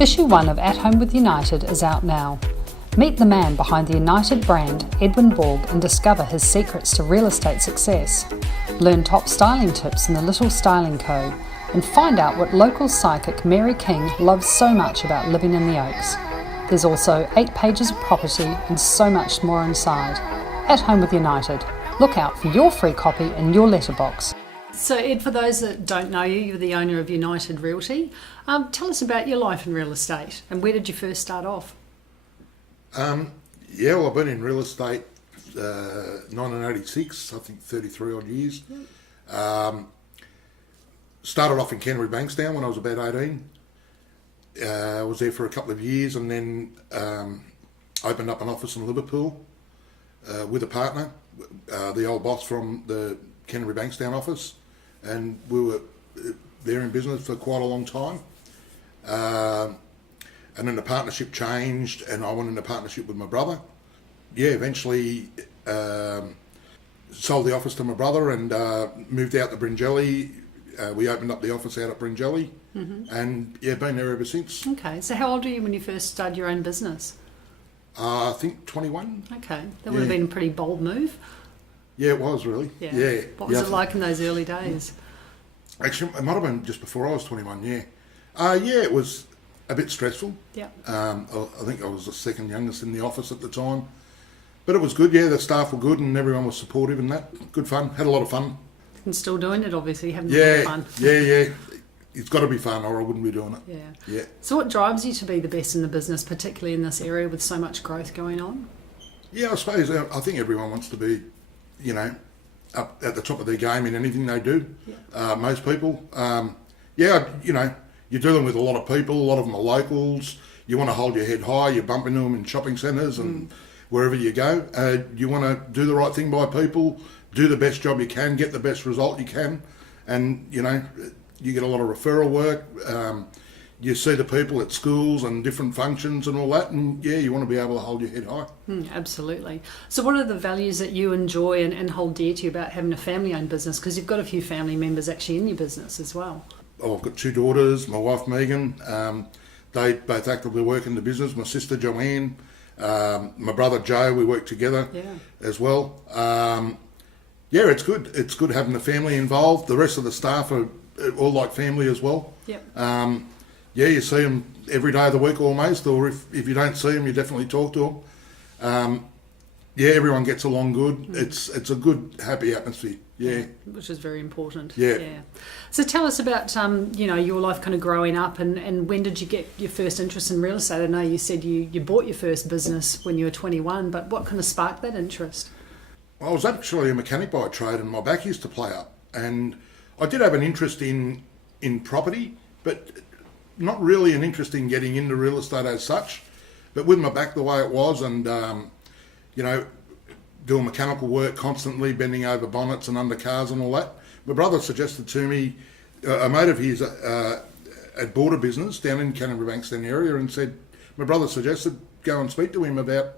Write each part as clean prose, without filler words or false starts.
Issue 1 of At Home with United is out now. Meet the man behind the United brand, Edwin Borg, and discover his secrets to real estate success. Learn top styling tips in the Little Styling Co. and find out what local psychic Mary King loves so much about living in the Oaks. There's also 8 pages of property and so much more inside. At Home with United. Look out for your free copy in your letterbox. So Ed, for those that don't know you, you're the owner of United Realty. Tell us about your life in real estate and where did you first start off? Well, I've been in real estate 1986, I think 33 odd years. Started off in Canterbury Bankstown when I was about 18. I was there for a couple of years and then opened up an office in Liverpool with a partner, the old boss from the Canterbury Bankstown office, and we were there in business for quite a long time. And then the partnership changed and I went into partnership with my brother. Eventually sold the office to my brother and moved out to Bringelly. We opened up the office out at Bringelly and been there ever since. Okay, so how old were you when you first started your own business? I think 21. Okay, that would have been a pretty bold move. Yeah, it was really. Yeah. What was it like in those early days? Actually, it might have been just before I was 21, it was a bit stressful. Yeah. I think I was the second youngest in the office at the time. But it was good, the staff were good and everyone was supportive and that. Good fun, had a lot of fun. And still doing it, obviously, having a lot of fun. Yeah. It's got to be fun or I wouldn't be doing it. Yeah. So what drives you to be the best in the business, particularly in this area with so much growth going on? Yeah, I suppose I think everyone wants to be, up at the top of their game in anything they do. Yeah. Most people. You're dealing with a lot of people, a lot of them are locals. You want to hold your head high, you're bumping into them in shopping centres and wherever you go. You want to do the right thing by people, do the best job you can, get the best result you can. And, you get a lot of referral work. You see the people at schools and different functions and all that. And, you want to be able to hold your head high. Absolutely. So what are the values that you enjoy and hold dear to you about having a family-owned business? Because you've got a few family members actually in your business as well. I've got 2 daughters, my wife Megan, they both actively work in the business, my sister Joanne, my brother Joe, we work together as well. It's good. It's good having the family involved. The rest of the staff are all like family as well. You see them every day of the week almost, or if you don't see them, you definitely talk to them. Everyone gets along good. It's a good, happy atmosphere. Which is very important. Yeah. So tell us about your life kind of growing up and when did you get your first interest in real estate? I know you said you bought your first business when you were 21, but what kind of sparked that interest? Well, I was actually a mechanic by trade and my back used to play up, and I did have an interest in property, but not really an interest in getting into real estate as such. But with my back the way it was and doing mechanical work constantly, bending over bonnets and under cars and all that, my brother suggested to me, a mate of his had bought a business down in Canterbury Bankstown area and said, my brother suggested go and speak to him about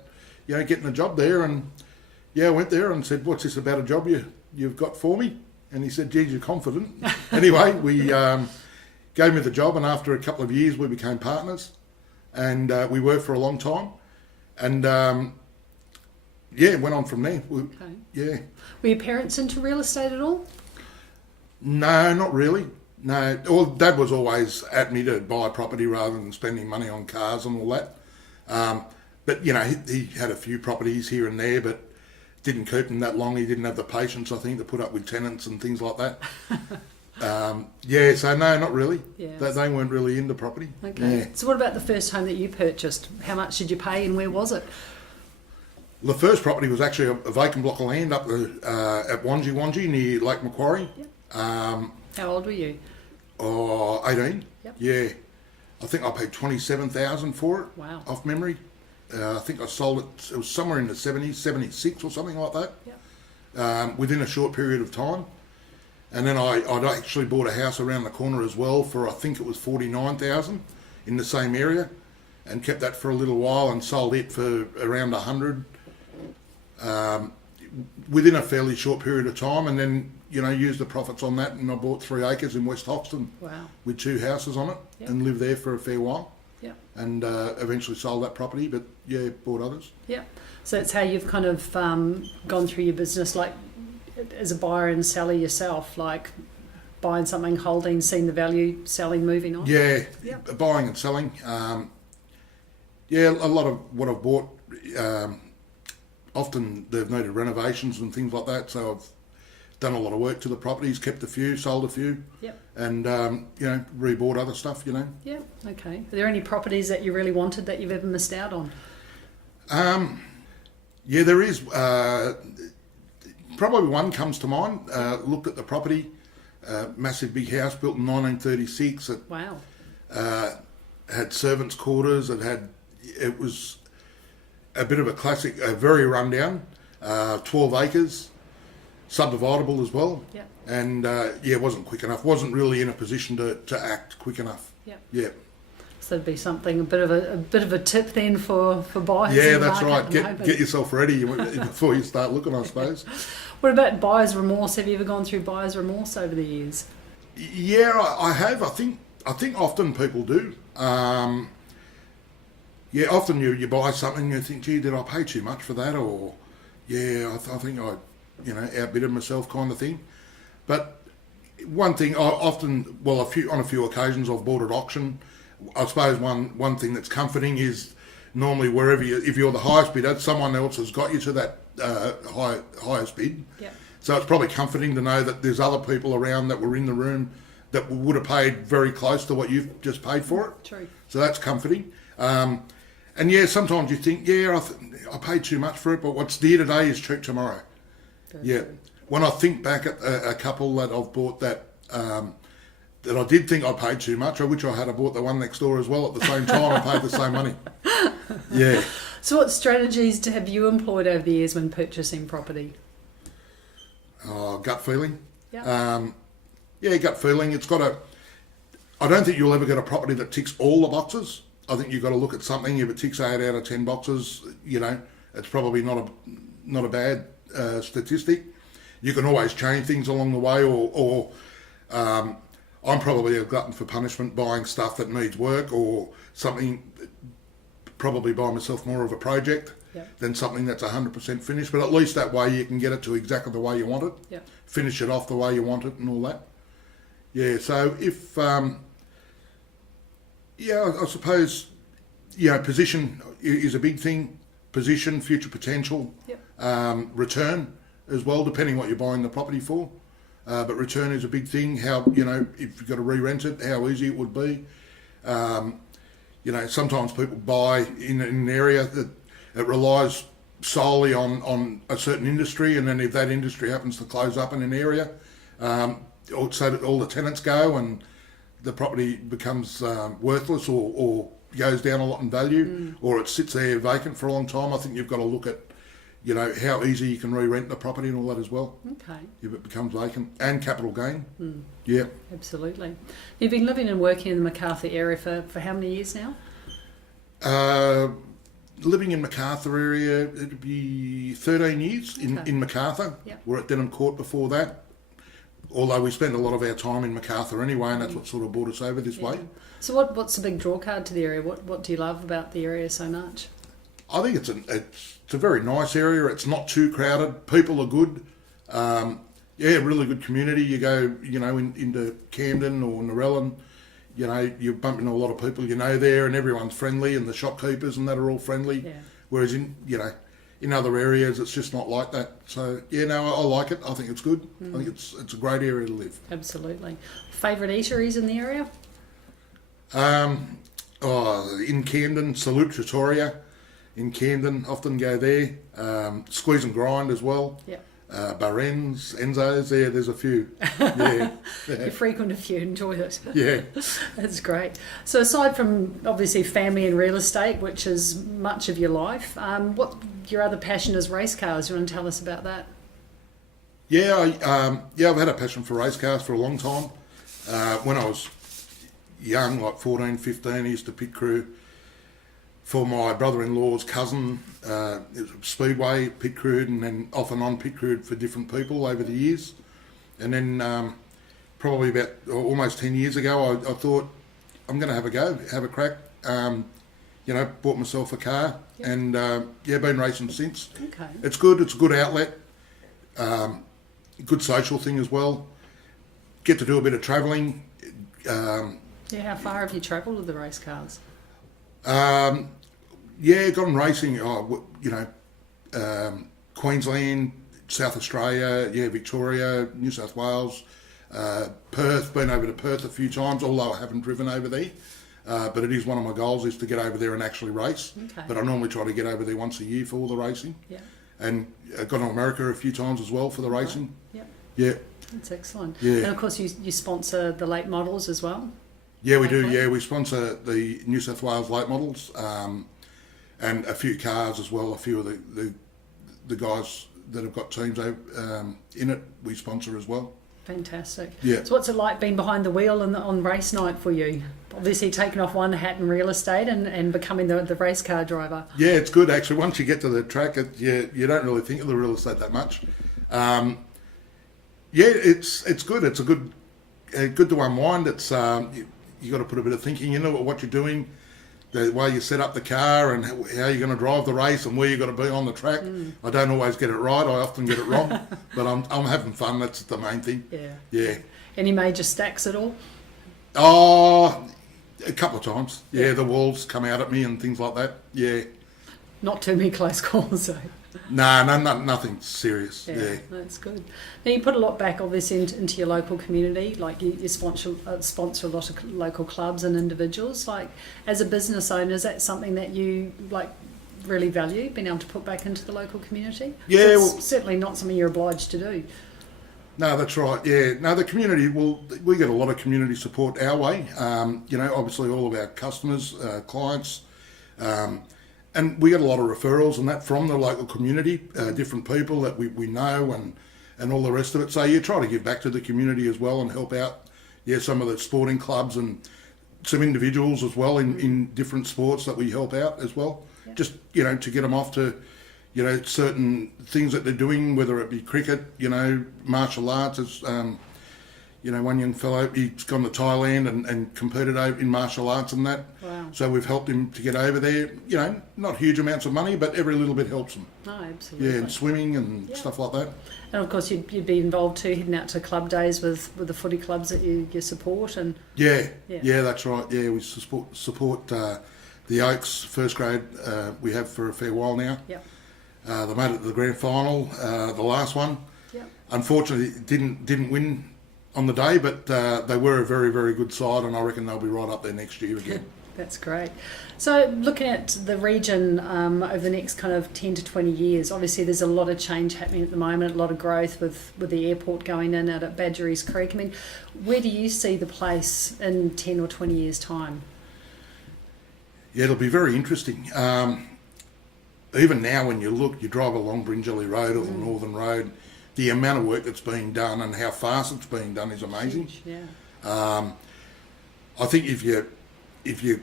getting a job there. And I went there and said, what's this about a job you've got for me? And he said, geez, you're confident. Anyway, we gave me the job, and after a couple of years we became partners and we worked for a long time. And it went on from there. Okay. Were your parents into real estate at all? No, not really. No. Well, Dad was always at me to buy property rather than spending money on cars and all that. But, he had a few properties here and there, but didn't keep them that long. He didn't have the patience, I think, to put up with tenants and things like that. So no, not really. They weren't really into property. Okay. So what about the first home that you purchased? How much did you pay and where was it? The first property was actually a vacant block of land up at Wanji near Lake Macquarie. How old were you? 18. I think I paid $27,000 for it. Wow. Off memory. I think I sold it was somewhere in the 70s, 76 or something like that. Within a short period of time. And then I'd actually bought a house around the corner as well for, I think it was $49,000 in the same area, and kept that for a little while and sold it for around 100 within a fairly short period of time, and then used the profits on that, and I bought 3 acres in West Hoxton with 2 houses on it and lived there for a fair while. and eventually sold that property. But yeah, bought others. Yeah. So it's how you've kind of gone through your business, like as a buyer and seller yourself, like buying something, holding, seeing the value, selling, moving on. Yeah, Yep. buying and selling. Yeah, a lot of what I've bought, often they've needed renovations and things like that. So I've done a lot of work to the properties, kept a few, sold a few, Yep. and rebought other stuff. Yeah. Okay. Are there any properties that you really wanted that you've ever missed out on? Yeah, there is. Probably one comes to mind. Looked at the property, massive big house built in 1936. It Wow. had servants' quarters. It was a bit of a classic, very rundown. 12 acres, subdividable as well. Yeah. And it wasn't quick enough. Wasn't really in a position to act quick enough. Yeah. Yeah. So it'd be something a bit of a tip then for buyers. Yeah, in the that's market right. at the Get moment. yourself ready before you start looking, I suppose. What about buyer's remorse? Have you ever gone through buyer's remorse over the years? Yeah, I have. I think often people do. Often you buy something and you think, gee, did I pay too much for that? Or, I think I, outbidded myself kind of thing. But one thing, on a few occasions I've bought at auction. I suppose one thing that's comforting is normally if you're the highest bidder, someone else has got you to that highest bid. Yeah. So it's probably comforting to know that there's other people around that were in the room that would have paid very close to what you've just paid for it. True. So that's comforting. Sometimes you think, I paid too much for it, but what's dear today is cheap tomorrow. Very true. When I think back at a couple that I've bought that I did think I paid too much, I wish I had bought the one next door as well at the same time. I paid the same money. Yeah. So what strategies have you employed over the years when purchasing property? Gut feeling. Yeah. Gut feeling. I don't think you'll ever get a property that ticks all the boxes. I think you've got to look at something. If it ticks 8 out of 10 boxes, it's probably not a bad statistic. You can always change things along the way, or I'm probably a glutton for punishment, buying stuff that needs work or something. Probably buy myself more of a project than something that's 100% finished. But at least that way you can get it to exactly the way you want it. Yeah. Finish it off the way you want it and all that. Yeah. So if I suppose position is a big thing. Position, future potential, return as well, depending what you're buying the property for. But return is a big thing. How, if you've got to re-rent it, how easy it would be. Sometimes people buy in an area that it relies solely on a certain industry, and then if that industry happens to close up in an area, so that all the tenants go and the property becomes worthless or goes down a lot in value, or it sits there vacant for a long time, I think you've got to look at how easy you can re-rent the property and all that as well. Okay. If it becomes vacant, and capital gain. Yeah. Absolutely. You've been living and working in the Macarthur area for how many years now? Living in Macarthur area, it'd be 13 years in Macarthur. Yep. We're at Denham Court before that. Although we spend a lot of our time in Macarthur anyway, and that's what sort of brought us over this way. So what's the big draw card to the area? What do you love about the area so much? I think it's a very nice area. It's not too crowded. People are good. Really good community. You go, into Camden or Narellan, you bump into a lot of people there, and everyone's friendly, and the shopkeepers and that are all friendly. Yeah. Whereas in other areas, it's just not like that. So I like it. I think it's good. I think it's a great area to live. Absolutely. Favourite eateries in the area? In Camden, Salute Trattoria. In Camden, often go there. Squeeze and Grind as well. Yeah. Barren's, Enzo's, there's a few. Yeah. You frequent a few, enjoy it. Yeah. That's great. So aside from obviously family and real estate, which is much of your life, what your other passion is race cars? You want to tell us about that? Yeah, I've had a passion for race cars for a long time. When I was young, like 14, 15, I used to pit crew for my brother-in-law's cousin. It was Speedway, pit crewed, and then off and on pit crewed for different people over the years. And then probably about almost 10 years ago, I thought, I'm going to have a go, have a crack. bought myself a car, and been racing since. Okay. It's good. It's a good outlet. Good social thing as well. Get to do a bit of travelling. How far have you travelled with the race cars? Gone racing. Queensland, South Australia, Victoria, New South Wales, Perth. Been over to Perth a few times, although I haven't driven over there. But it is one of my goals is to get over there and actually race. Okay. But I normally try to get over there once a year for all the racing. Yeah. And I've gone to America a few times as well for the racing. Yep. Yeah. That's excellent. Yeah. And of course you sponsor the late models as well? Yeah, we do. Yeah, we sponsor the New South Wales late models and a few cars as well. A few of the guys that have got teams in it, we sponsor as well. Fantastic. Yeah. So what's it like being behind the wheel on race night for you? Obviously taking off one hat in real estate and becoming the race car driver. Yeah, it's good actually. Once you get to the track, you don't really think of the real estate that much. It's good. It's a good to unwind. It's you got to put a bit of thinking into what you're doing, the way you set up the car and how you're going to drive the race and where you've got to be on the track. I don't always get it right. I often get it wrong, but I'm having fun. That's the main thing. Yeah. Yeah. Any major stacks at all? Oh, a couple of times. Yeah, the walls come out at me and things like that. Yeah. Not too many close calls though. No, nothing serious. Yeah. That's good. Now you put a lot back obviously into your local community, like you sponsor a lot of local clubs and individuals. Like as a business owner, is that something that you really value, being able to put back into the local community? Yeah. It's certainly not something you're obliged to do. No, that's right. Yeah. No, the community, we get a lot of community support our way. Obviously all of our customers, clients, and we get a lot of referrals and that from the local community, different people that we know and all the rest of it. So you try to give back to the community as well and help out, some of the sporting clubs and some individuals as well in different sports that we help out as well. Yeah. Just, to get them off to, certain things that they're doing, whether it be cricket, martial arts. As, one young fellow, he's gone to Thailand and competed over in martial arts and that. Wow. So we've helped him to get over there. Not huge amounts of money, but every little bit helps him. Oh, absolutely. Yeah, and swimming and stuff like that. And of course, you'd be involved too, heading out to club days with the footy clubs that you support. And yeah, that's right. Yeah, we support the Oaks first grade. We have for a fair while now. Yep. They made it to the grand final, the last one. Yep. Unfortunately, didn't win on the day, but they were a very, very good side, and I reckon they'll be right up there next year again. That's great. So looking at the region over the next kind of 10 to 20 years, obviously there's a lot of change happening at the moment, a lot of growth with the airport going in out at Badgerys Creek. I mean, where do you see the place in 10 or 20 years' time? Yeah, it'll be very interesting. Even now when you drive along Bringelly Road or the Northern Road, the amount of work that's being done and how fast it's being done is amazing. Huge, yeah. I think if you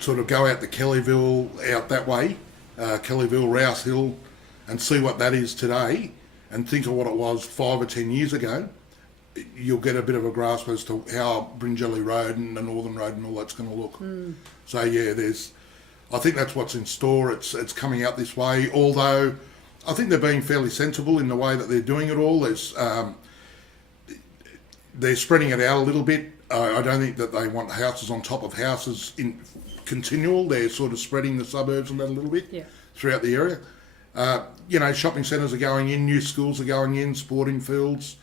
sort of go out to Kellyville, out that way, Kellyville, Rouse Hill, and see what that is today, and think of what it was 5 or 10 years ago, you'll get a bit of a grasp as to how Bringelly Road and the Northern Road and all that's going to look. So yeah, I think that's what's in store. It's coming out this way, although I think they're being fairly sensible in the way that they're doing it all. They're spreading it out a little bit. I don't think that they want houses on top of houses in continual. They're sort of spreading the suburbs and that a little bit throughout the area. Shopping centres are going in, new schools are going in, sporting fields.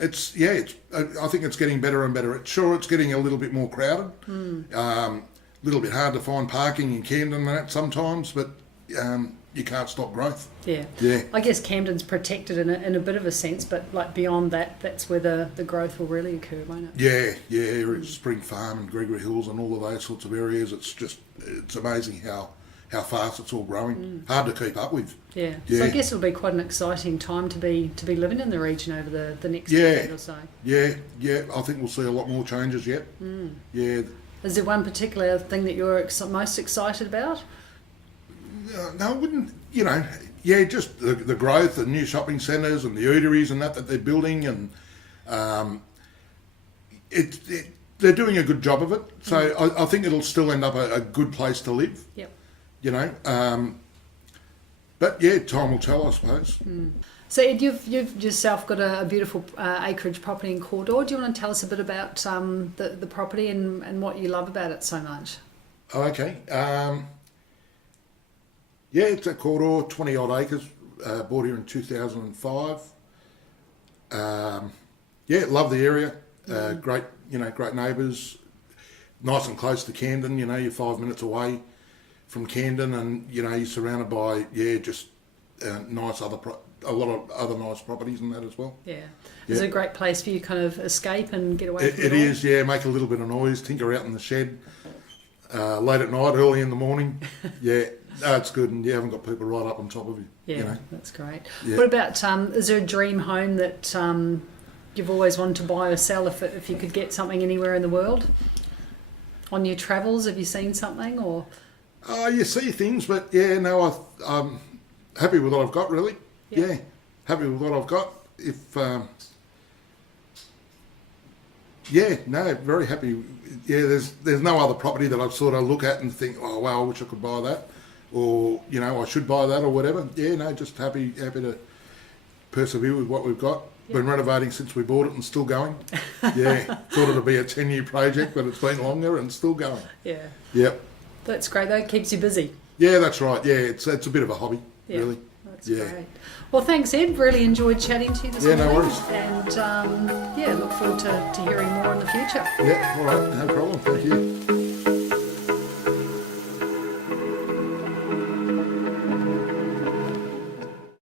I think it's getting better and better. It's getting a little bit more crowded. A little bit hard to find parking in Camden and that sometimes, but you can't stop growth. Yeah. Yeah. I guess Camden's protected in a bit of a sense, but like beyond that, that's where the growth will really occur, won't it? Yeah. Spring Farm and Gregory Hills and all of those sorts of areas. It's amazing how fast it's all growing. Hard to keep up with. Yeah. So I guess it'll be quite an exciting time to be living in the region over the next decade or so. Yeah. I think we'll see a lot more changes yet. Yeah. Is there one particular thing that you're most excited about? No, I wouldn't. Just the growth, the new shopping centres and the eateries and that they're building, and they're doing a good job of it. So I think it'll still end up a good place to live. Yep. You know, but yeah, time will tell, I suppose. So Ed, you've yourself got a beautiful acreage property in Cawdor. Do you want to tell us a bit about the property and what you love about it so much? Oh, okay. Yeah, it's at Cawdor, 20 odd acres, bought here in 2005. Yeah, love the area. Great, great neighbours. Nice and close to Camden. You're 5 minutes away from Camden, and you're surrounded by just nice a lot of other nice properties and that as well. Yeah. Is it a great place for you to kind of escape and get away from it? It is, yeah. Make a little bit of noise, tinker out in the shed, late at night, early in the morning. Yeah, no, it's good, and you haven't got people right up on top of you. Yeah, that's great. Yeah. What about, is there a dream home that you've always wanted to buy or sell if you could get something anywhere in the world? On your travels, have you seen something or? You see things, but yeah, no, I'm happy with what I've got, really. Yep. Yeah, happy with what I've got. Very happy. Yeah, there's no other property that I sort of look at and think, oh wow, I wish I could buy that, or I should buy that or whatever. Yeah, no, just happy to persevere with what we've got. Yep. Been renovating since we bought it and still going. Yeah, thought it'd be a 10-year project, but it's been longer and still going. Yeah. Yep. That's great. That keeps you busy. Yeah, that's right. Yeah, it's a bit of a hobby, really. That's great. Well, thanks, Ed. Really enjoyed chatting to you this morning. No worries. And look forward to hearing more in the future. Yeah, all right. No problem. Thank you.